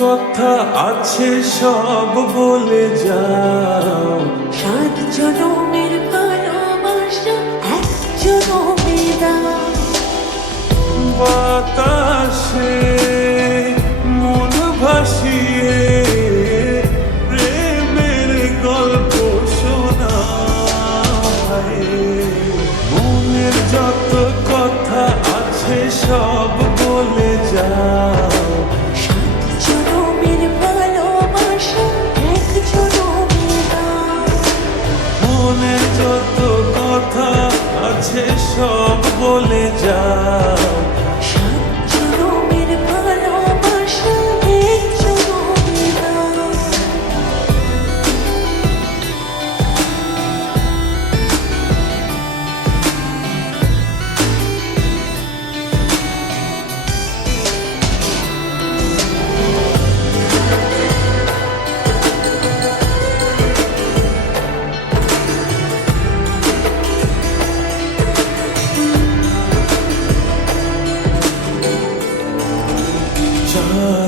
কথা আছে সব বলে যাও। সাত জনমের আছে সব বলে যাও।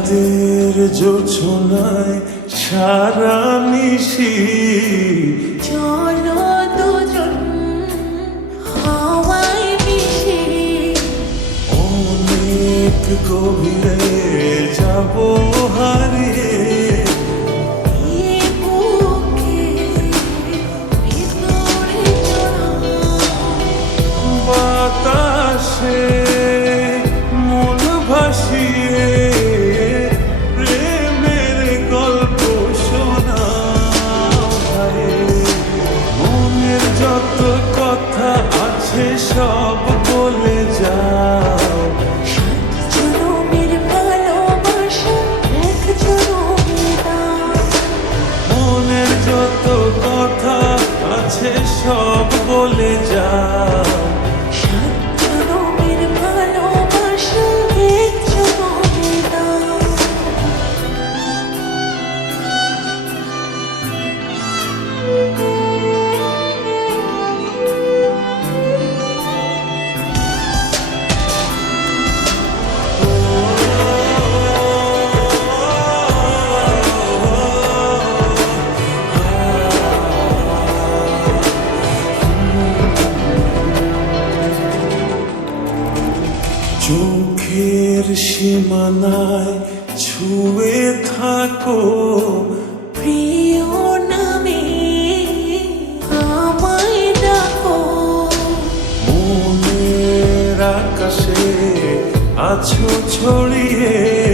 চাঁদের জোছনায় সারা মিশি। চলো দুজন হাওয়ায় মিশে। অনেক গভীরে যাব হারিয়ে। বলে সীমানায় ছুঁয়ে থাকো। প্রিয় নামে আমায় ডাকো। মনের আকাশে আছো ছড়িয়ে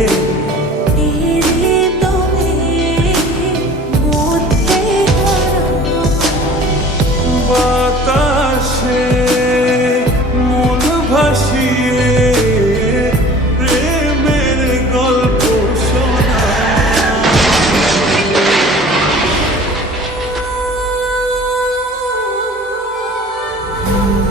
মনের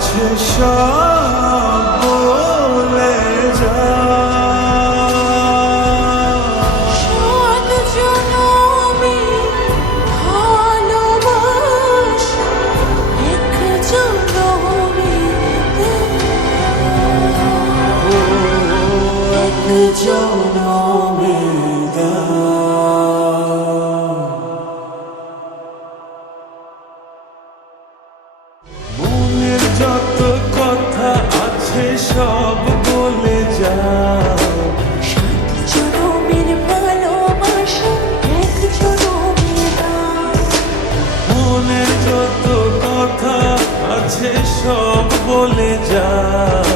আছে সব বলে যা সব বলে যাও। মনের যত কথা আছে সব বলে যাও।